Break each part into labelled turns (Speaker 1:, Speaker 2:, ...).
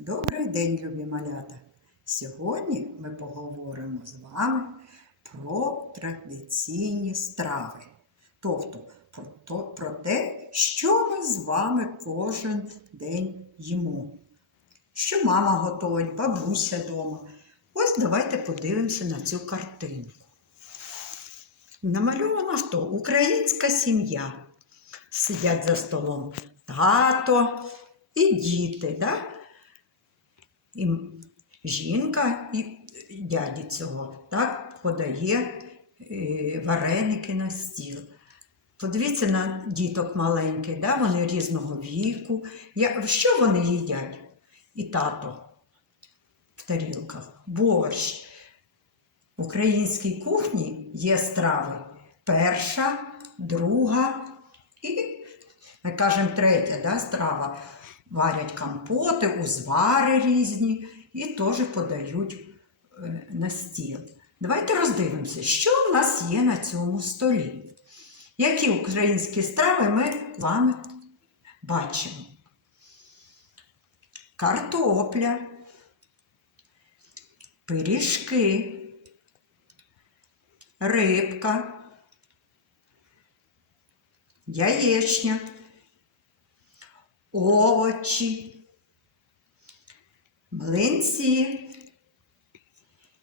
Speaker 1: Добрий день, любі малята! Сьогодні ми поговоримо з вами про традиційні страви. Тобто про, то, про те, що ми з вами кожен день їмо. Що мама готовить, бабуся вдома. Ось давайте подивимося на цю картинку. Намальована хто? Українська сім'я. Сидять за столом тато і діти. Да? І жінка і дяді цього так, подає е, вареники на стіл. Подивіться на діток маленьких, да? вони різного віку. Я, що вони їдять? І тато в тарілках, борщ. В українській кухні є страви перша, друга і, ми кажемо, третя да, страва. Варять компоти, узвари різні і теж подають е, на стіл. Давайте роздивимося, що в нас є на цьому столі. Які українські страви ми з вами бачимо? Картопля, пиріжки, рибка, яєчня, овочі, млинці,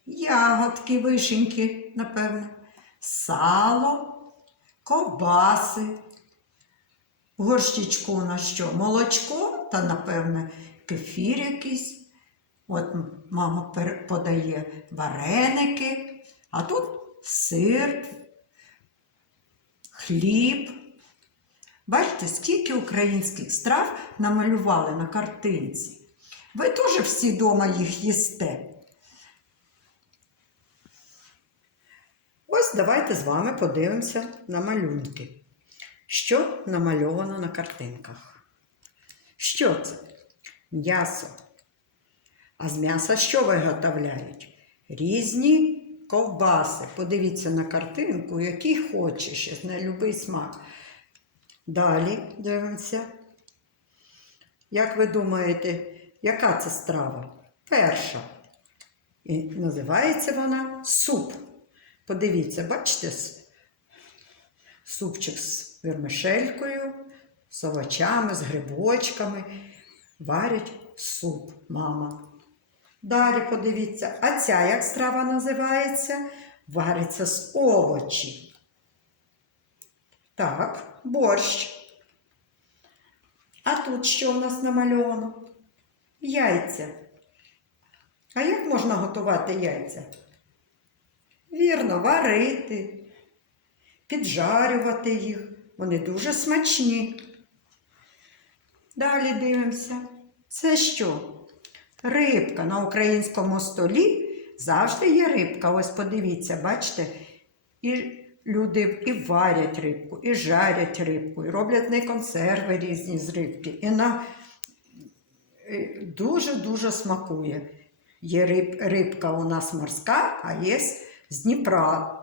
Speaker 1: ягодки, вишеньки, напевно, сало, ковбаси. Горщичку у нас що? Молочко та, напевне, кефір якийсь. От мама подає вареники, а тут сир, хліб. Бачите, скільки українських страв намалювали на картинці. Ви теж всі вдома їх їсте. Ось давайте з вами подивимося на малюнки. Що намальовано на картинках? Що це? М'ясо. А з м'яса що виготовляють? Різні ковбаси. Подивіться на картинку, який хочеш, на будь-який смак. Далі дивимося. Як ви думаєте, яка це страва? Перша. І називається вона суп. Подивіться, бачите, супчик з вермишелькою, з овочами, з грибочками. Варять суп, мама. Далі подивіться, а ця як страва називається? Вариться з овочі. Так, борщ. А тут що у нас намальовано? Яйця. А як можна готувати яйця? Вірно, варити, піджарювати їх. Вони дуже смачні. Далі дивимося. Це що? Рибка на українському столі завжди є рибка. Ось подивіться, бачите? І люди і варять рибку, і жарять рибку, і роблять не консерви різні з рибки. І на е, дуже-дуже смакує. Є риб, рибка у нас морська, а є з Дніпра.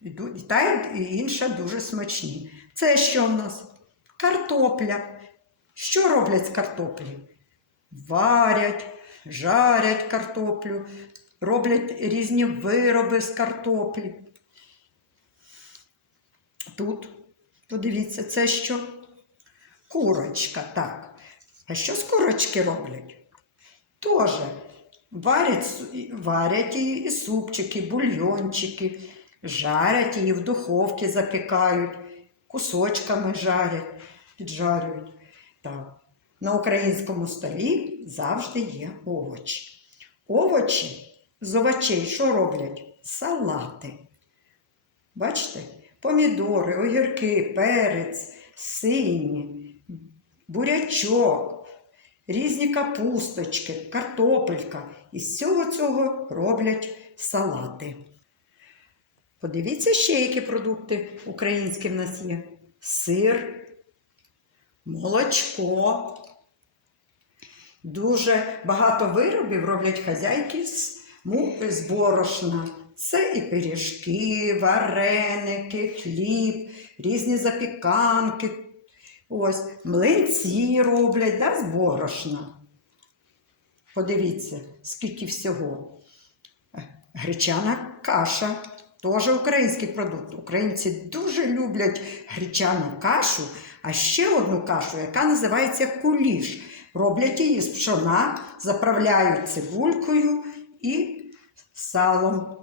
Speaker 1: І та і інша дуже смачні. Це що в нас? Картопля. Що роблять з картоплі? Варять, жарять картоплю, роблять різні вироби з картоплі. Тут, подивіться, це що? Курочка, так. А що з курочки роблять? Тоже варять, і- варять її і супчики, бульйончики, жарять її в духовці запікають, кусочками жарять, піджарюють. Так. На українському столі завжди є овочі. Овочі з овочей що роблять? Салати. Бачите? Помідори, огірки, перець, сині, бурячок, різні капусточки, картопелька. І з цього цього роблять салати. Подивіться ще, які продукти українські в нас є: сир, молочко. Дуже багато виробів роблять хазяйки з з борошна. Це і пиріжки, вареники, хліб, різні запіканки. Ось млинці роблять да, з борошна. Подивіться, скільки всього. Гречана каша. Теж український продукт. Українці дуже люблять гречану кашу, а ще одну кашу, яка називається куліш. Роблять її з пшона, заправляють цибулькою і салом.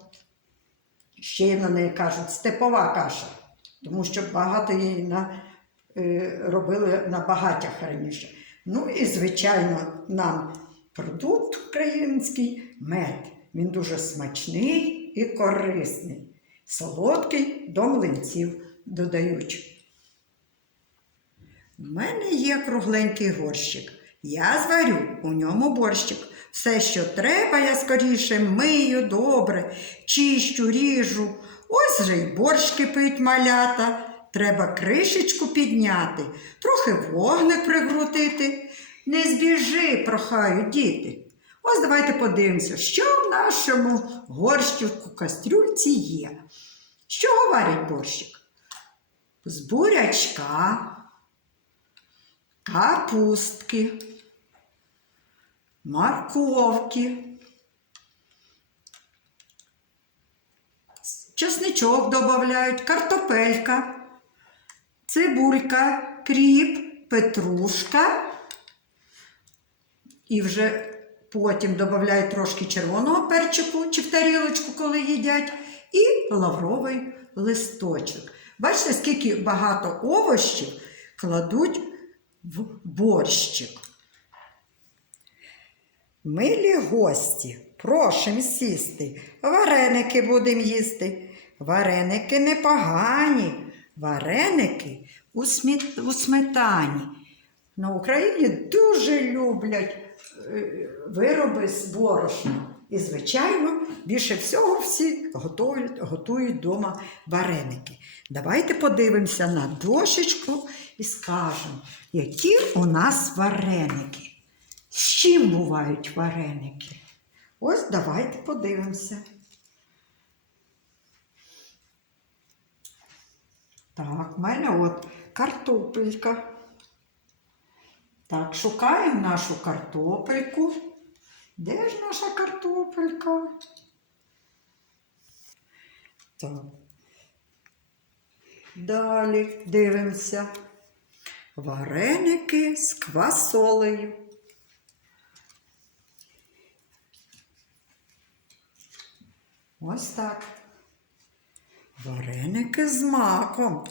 Speaker 1: Ще на неї кажуть степова каша, тому що багато її на, е, робили на багатях раніше. Ну і, звичайно, нам продукт український мед. Він дуже смачний і корисний. Солодкий до млинців додають. У мене є кругленький горщик. Я зварю у ньому борщик. Все, що треба, я скоріше мию добре, чищу, ріжу. Ось же й борщ кипить малята. Треба кришечку підняти, трохи вогник прикрутити. Не збіжи, прохають діти. Ось давайте подивимося, що в нашому горщику кастрюльці є. З чого варять борщик? З бурячка, капустки, морковки, чесничок додають, картопелька, цибулька, кріп, петрушка. І вже потім додають трошки червоного перчику чи в тарілочку, коли їдять, і лавровий листочок. Бачите, скільки багато овощів кладуть в борщик. Милі гості, прошим сісти, вареники будемо їсти. Вареники непогані, вареники у, сміт... у сметані. На Україні дуже люблять е, вироби з борошна. І, звичайно, більше всього всі готують, готують вдома вареники. Давайте подивимося на дошечку і скажемо, які у нас вареники. З чим бувають вареники? Ось давайте подивимося. Так, в мене от картопелька. Так, шукаємо нашу картопельку. Де ж наша картопелька? Так. Далі дивимося. Вареники з квасолею. Ось так. Вареники з маком.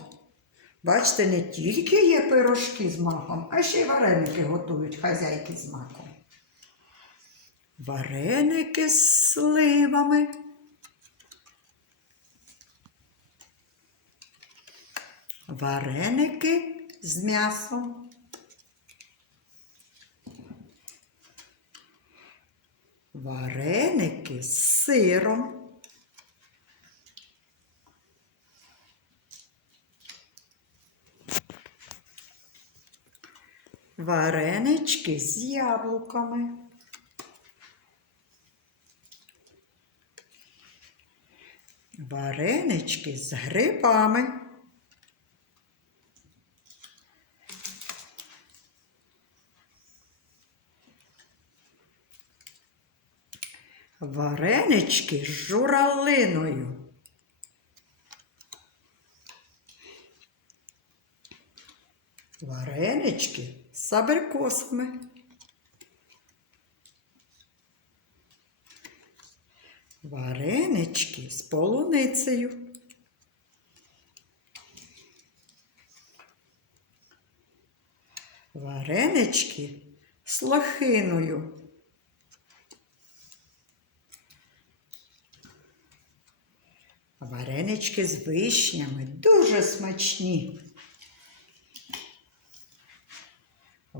Speaker 1: Бачите, не тільки є пирожки з маком, а ще й вареники готують хазяйки з маком. Вареники з сливами. Вареники з м'ясом. Вареники з сиром. Варенички з яблуками. Варенички з грибами. Варенички з журалиною. Варенички з абрикосами. Варенички з полуницею. Варенички з лохиною. Варенички з вишнями дуже смачні.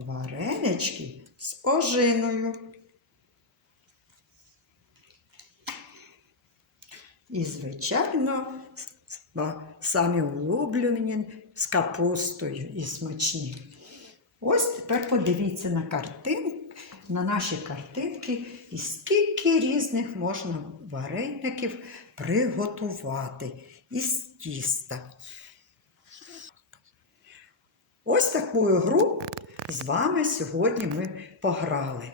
Speaker 1: Варенички з ожиною. І, звичайно, самі улюблені з капустою і смачні. Ось тепер подивіться на картин, на наші картинки, і скільки різних можна вареників приготувати із тіста. Ось таку гру з вами сьогодні ми пограли.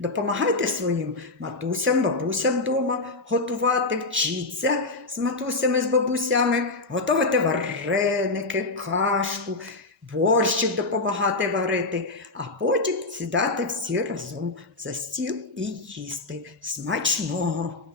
Speaker 1: Допомагайте своїм матусям, бабусям вдома готувати, вчіться з матусями, з бабусями, готувати вареники, кашку, борщик допомагати варити, а потім сідати всі разом за стіл і їсти. Смачного!